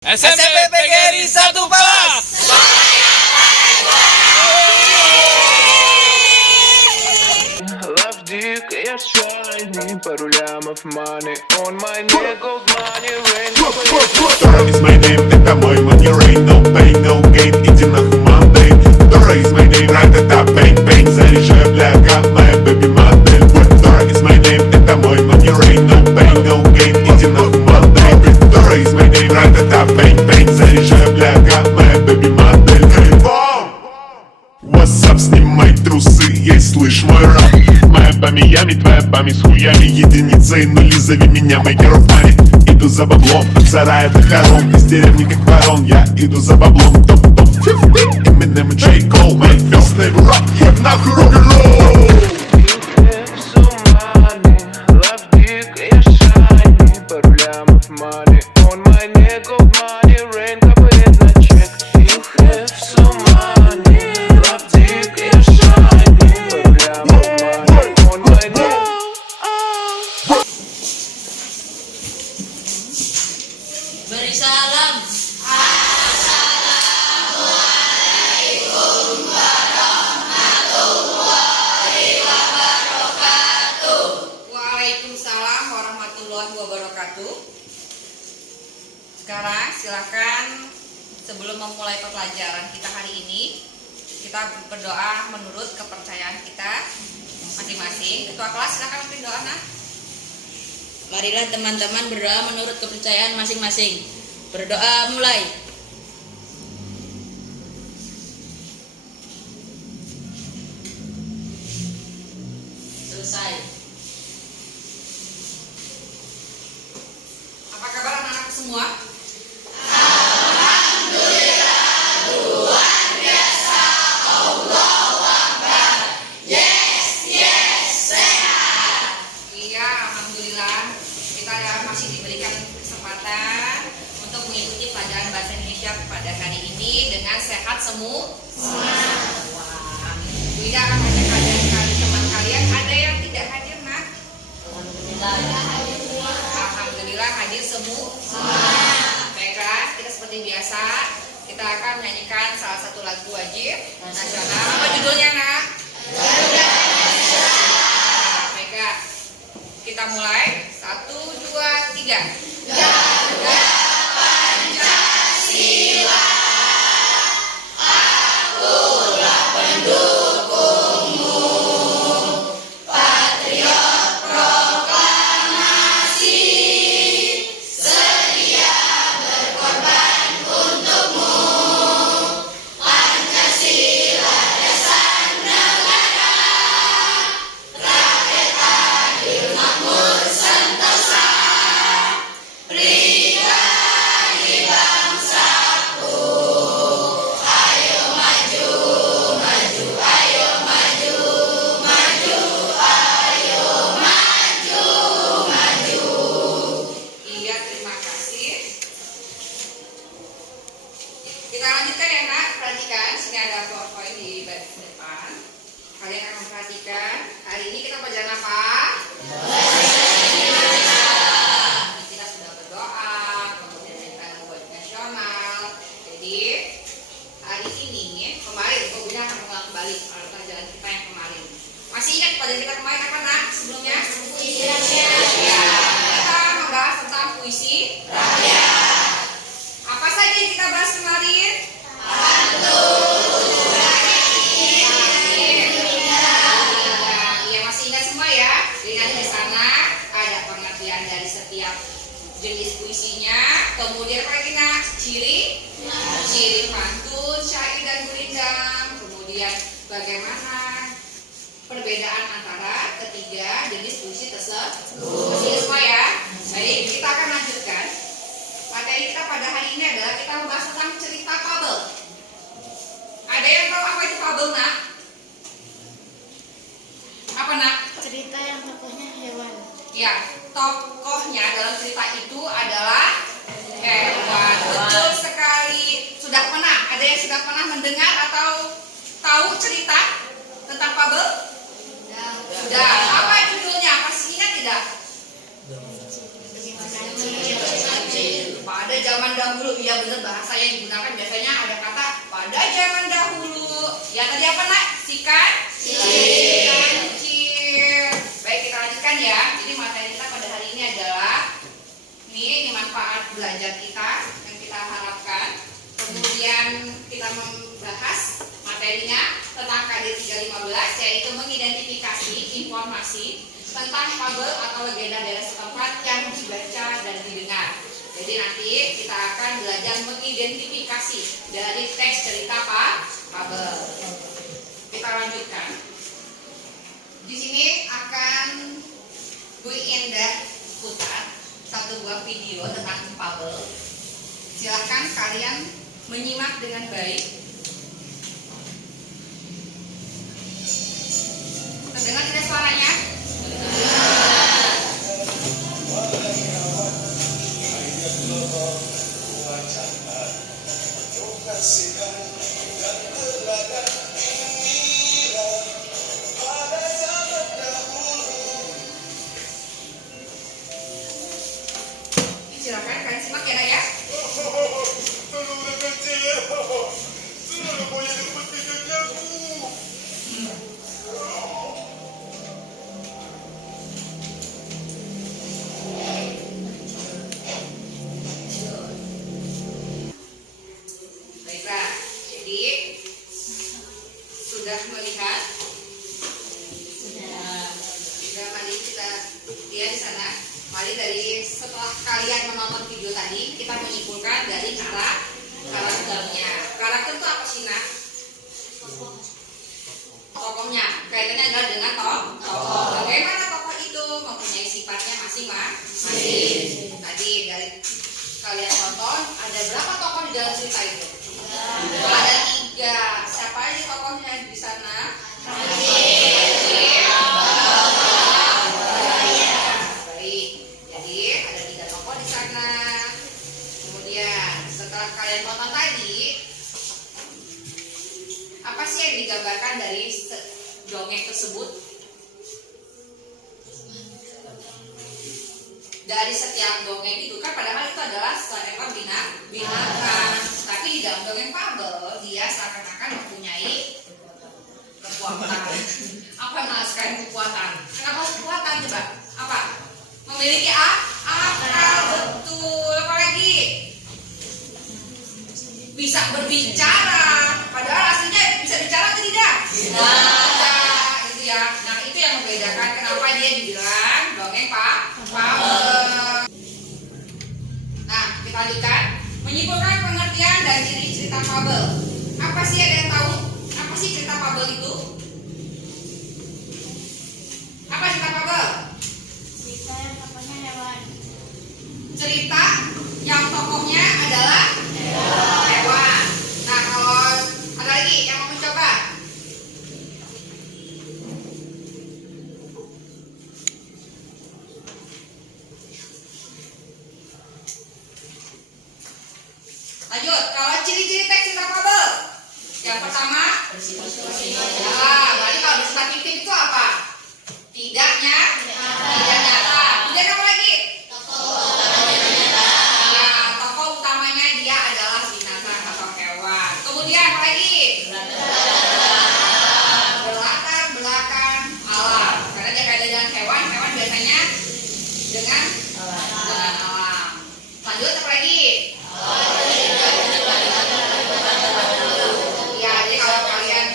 SMP PGRI 1 Palas. Love dick, я shiny, пару лямов money on my neck, gold money, rain. Dora is my name, это мой money rain. No pain, no gain, иди нахуй Monday. Dora is my name, ра-та-та, bang-bang. Заряжай, бляга, моя baby модель. Dora is my name, это мой money rain. No pain, no gain, иди нахуй Monday. Dora is my name, ра-та-та, bang-bang. Заряжай, бляга, моя baby модель. What's up, снимай трусы, ей слышь мой рап. Моя по Миями, твоя память с хуями. Единицы и нули, зови меня мейкер of money. Иду за баблом, от сарая до хором. Из деревни как ворон, я иду за баблом. Топ-топ, 50, Eminem и J. Cole. My first name rap, еб нахуй рок-н-ролл. You have so money, love dick, я shiny, пару лямов money on my neck, gold money, rain капает на чек. You have so money, love dick, я shiny, пару лямов money on my neck. Beri salam. Waalaikumsalam warahmatullahi wabarakatuh. Sekarang silakan sebelum memulai pembelajaran kita hari ini, kita berdoa menurut kepercayaan kita masing-masing. Ketua kelas silakan pimpin doa, Nak. Marilah teman-teman berdoa menurut kepercayaan masing-masing. Berdoa mulai. Selesai. Apa kabar anak-anak semua? Iya, alhamdulillah kita masih diberikan kesempatan untuk mengikuti pelajaran bahasa Indonesia pada hari ini dengan sehat semua. Wah, Bu Ida akan ajak kalian teman kalian. Ada yang tidak hadir, Nak? Alhamdulillah hadir semua. Baiklah, kita seperti biasa kita akan menyanyikan salah satu lagu wajib nasional. Apa judulnya, Nak? Baiklah, kita mulai. 1, 2, 3. Jaga Pancasila, akulah pendukungmu. Patriot proklamasi, sedia berkorban untukmu. Pancasila dasar negara, rakyat adil makmur sentosa, pribadi bangsaku. Ayo maju, maju, ayo maju, maju, ayo maju, maju. Iya, terima kasih. Kita lanjutkan ya, Nak. Perhatikan, sini ada PowerPoint di depan. Kalian akan perhatikan. Hari ini kita pelajaran apa? Kita sudah berdoa, kemudian menyanyikan lagu wajib nasional. Jadi hari ini, kemarin, Bu Bina akan mengulang kembali pelajaran kita yang kemarin. Masih ingat pelajaran kita kemarin apa, Nak? Sebelumnya? Ya, kita membahas tentang puisi rakyat. Apa saja yang kita bahas kemarin? Iya, masih ingat semua ya. Jadi nanti di sana ada pengertian dari setiap jenis puisinya. Kemudian apa lagi, Nak? Ciri pantun, syair dan gurindam. Kemudian bagaimana perbedaan antara ketiga jenis puisi tersebut. Masih ingat semua ya. Baik, kita akan lanjutkan. Materi kita pada hari ini adalah kita membahas tentang cerita fabel. Ada yang tahu apa itu fabel, Nak? Apa, Nak? Cerita yang tokohnya hewan. Ya, tokohnya dalam cerita itu adalah hewan. Betul sekali. Sudah pernah? Ada yang sudah pernah mendengar atau tahu cerita tentang fabel? Sudah. Apa judulnya? Masih ingat tidak? Pada pada zaman dahulu. Ya bener, bahasa yang digunakan biasanya ada kata pada zaman dahulu. Ya tadi apa nak? Sikat? Cicir. Baik, kita lanjutkan ya. Jadi materi kita pada hari ini adalah ini manfaat belajar kita yang kita harapkan. Kemudian kita membahas materinya tentang KD 315, yaitu mengidentifikasi informasi tentang fabel atau legenda daerah setempat yang dibaca dan didengar. Jadi nanti kita akan belajar mengidentifikasi dari teks cerita fabel. Kita lanjutkan. Di sini akan Bu Indah putar satu buah video tentang fabel. Silahkan kalian menyimak dengan baik. Terdengar tidak suaranya? Silakan kalian simak ya, Nak, ya. Baiklah, jadi sudah melihat? Sudah, mari kita lihat di sana. Mari dari setelah kalian menonton video tadi, kita menyimpulkan dari karakternya. Karakter itu apa sih, Nak? Tokohnya. Kaitannya adalah dengan tokoh. Bagaimana tokoh itu mempunyai sifatnya masing-masing. Tadi dari kalian tonton, ada berapa tokoh di dalam cerita itu? Ada 3. Siapa aja tokohnya di sana? Kalian tonton tadi, apa sih yang digambarkan dari dongeng tersebut? Dari setiap dongeng itu kan padahal itu adalah seekor binatang, tapi di dalam dongeng fabel dia seakan-akan mempunyai kekuatan. Apa maksudnya kekuatan? Kenapa kekuatan, coba? Apa? Memiliki akal, betul. Apa lagi? Bisa berbicara, padahal aslinya bisa bicara atau tidak? Tidak, gitu ya. Nah, itu yang membedakan kenapa dia dibilang dongeng fabel. Nah, kita lanjutkan. Menyimpulkan pengertian dan ciri cerita fabel. Apa sih, ada yang tahu? Apa sih cerita fabel itu? Apa cerita fabel? Cerita yang tokohnya hewan. Cerita yang tokohnya adalah hewan. Nah, kalau ada lagi yang mau mencoba? Lanjut, kalau ciri-ciri teks cerita fabel. Yang pertama, berarti kalau bersifat fiktif itu apa? Tidak nyata. Kemudian apa lagi? Tokoh utamanya dia adalah binatang atau hewan. Kemudian apa lagi? Berlatar belakang alam. Karena dia kaitan dengan hewan biasanya dengan alam. Lanjut, apa lagi? Ya, jadi kalau kalian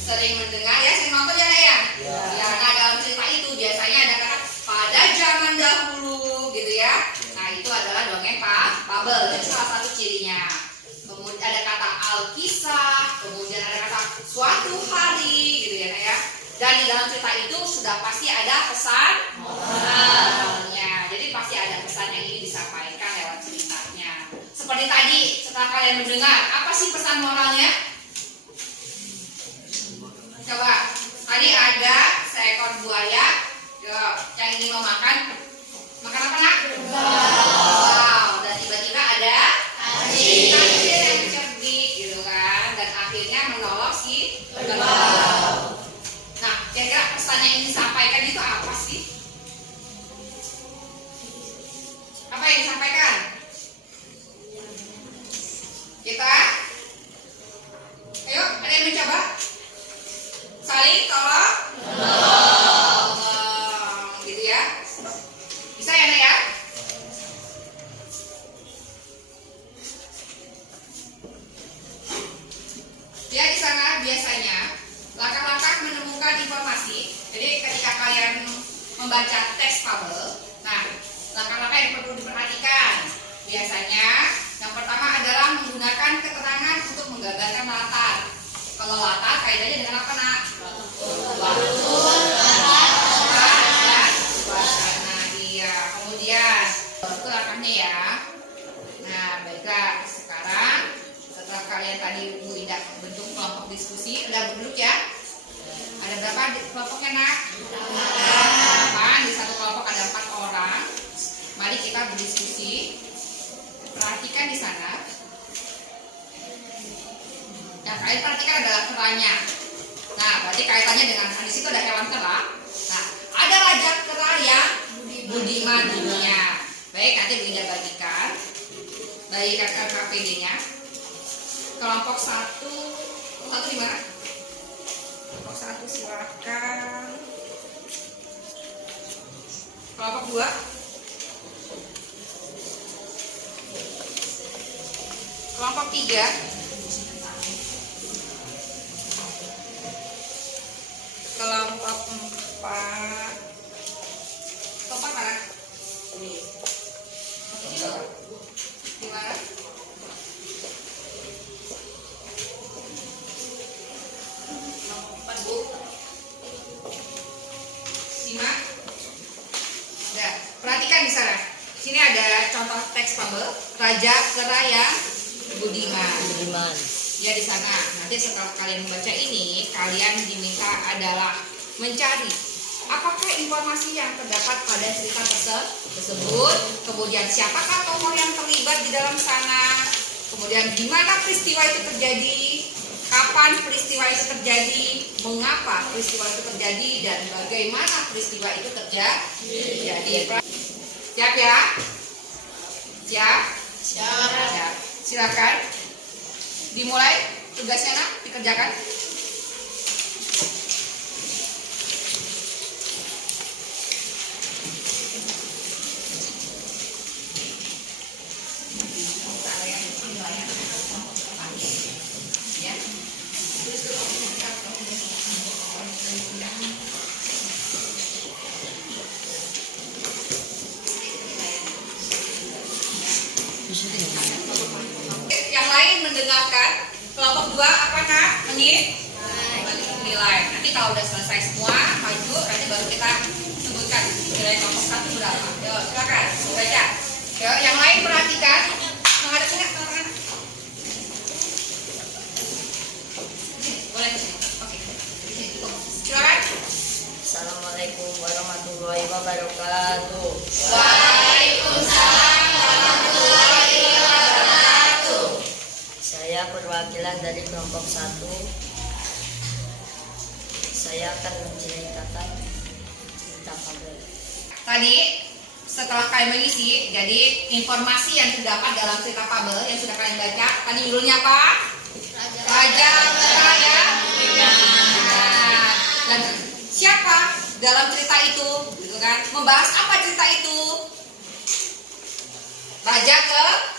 sering mendengar ya, sering nonton ya, Nak, ya. Ya, nah dalam cerita itu biasanya ada kata pada zaman dahulu, gitu ya. Nah, itu adalah dongeng fabel. Itu salah satu cirinya. Kemudian ada kata alkisah, kemudian ada kata suatu hari, gitu ya, Nak, ya. Dan di dalam cerita itu sudah pasti ada pesan moralnya. Jadi pasti ada pesan yang ingin disampaikan lewat ceritanya. Seperti tadi, setelah kalian mendengar, apa sih pesan moralnya? Coba, tadi ada seekor buaya yang ingin memakan apa, Nak? Wow, dan tiba-tiba ada anjing yang cerdik, gitu kan, dan akhirnya menolong si kerbau. Nah, kira-kira pesan yang ingin disampaikan itu apa sih? Apa yang disampaikan? Ya, di sana biasanya langkah-langkah menemukan informasi. Jadi ketika kalian membaca teks fabel, nah langkah-langkah yang perlu diperhatikan biasanya yang pertama adalah menggunakan keterangan untuk menggambarkan latar. Kalau latar kaitannya dengan apa, Nak? Suasana. Iya. Kemudian itu langkahnya ya. Nah, baiklah. Sekarang setelah kalian tadi Bu Indah bentuk kelompok diskusi, udah berduduk ya. Ada berapa kelompoknya, Nak? 8. Di satu kelompok ada 4 orang. Mari kita berdiskusi. Perhatikan di sana. Yang kalian perhatikan adalah keranya. Nah, berarti kaitannya dengan di situ ada hewan kera. Nah, ada raja kera yang budiman dulunya. Baik, nanti Bu Indah bagikan KPD-nya. Kelompok 1 di mana? Kelompok 1 silakan. Kelompok 2. Kelompok 3. Kelompok 4. Kelompok mana? Ini. Di mana? Kelompok 4, Bu. Simak. Nah, perhatikan di sana. Sini ada contoh teks fabel Raja Kera yang Budiman. Ya, di sana. Nanti setelah kalian membaca ini, kalian diminta adalah mencari apakah informasi yang terdapat pada cerita tersebut, kemudian siapakah tokoh yang terlibat di dalam sana, kemudian di mana peristiwa itu terjadi, kapan peristiwa itu terjadi, mengapa peristiwa itu terjadi, dan bagaimana peristiwa itu terjadi. Siap ya? Siap? Siap. Silakan. Dimulai tugasnya, Nak, dikerjakan. Yang lain mendengarkan. Kelompok 2 apa, Nak? Menilai. Nanti kalau udah selesai semua, maju, nanti baru kita sebutkan nilai kelompok 1 berapa. Yo, silakan baca. Yo, yang lain perhatikan. Menghadap sini, teman-teman. Boleh. Oke. Silakan. Assalamualaikum warahmatullahi wabarakatuh. Waalaikumsalam warahmatullahi wabarakatuh. Saya perwakilan dari kelompok 1. Saya akan menceritakan cerita fabel. Tadi setelah kalian mengisi, jadi informasi yang terdapat dalam cerita fabel yang sudah kalian baca, tadi judulnya apa? Raja Kera yang Budiman. Dan siapa dalam cerita itu? Gitu kan? Membahas apa cerita itu? Raja Kera.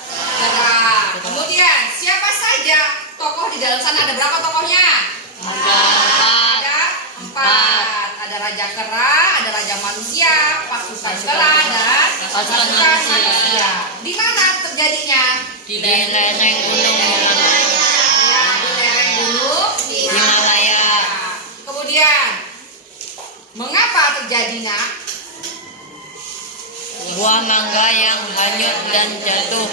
Kemudian siapa saja tokoh di dalam sana? Ada berapa tokohnya? Ada 4. Ada Raja Kera, ada Raja Manusia, pasukan kera, dan pasukan manusia. Di mana terjadinya? Di lereng gunung Ya, di lereng gunung Himalaya. Kemudian mengapa terjadinya? Buah mangga yang hanyut dan jatuh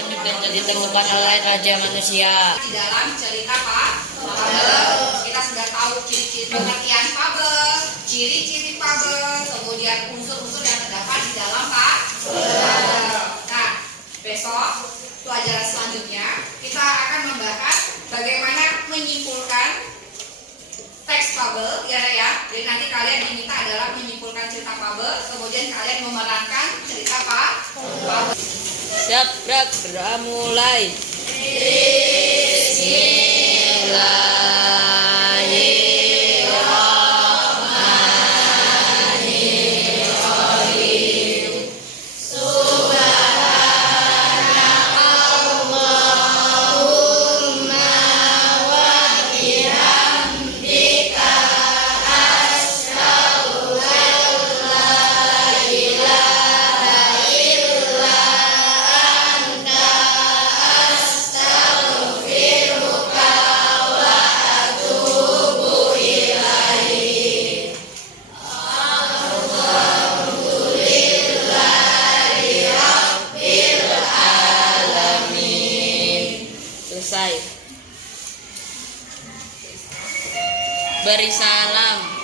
ditemukan oleh Raja Manusia. Di dalam cerita fabel kita sudah tahu ciri-ciri pengertian fabel, ciri-ciri fabel, kemudian unsur-unsur yang terdapat di dalam fabel. Nah, besok pelajaran selanjutnya kita akan membahas bagaimana menyimpulkan teks fabel, ya. Jadi nanti kalian diminta adalah menyimpulkan cerita fabel, kemudian kalian memerankan cerita fabel. Siap, gerak mulai. Bismillahirrahmanirrahim. Selesai. Beri salam.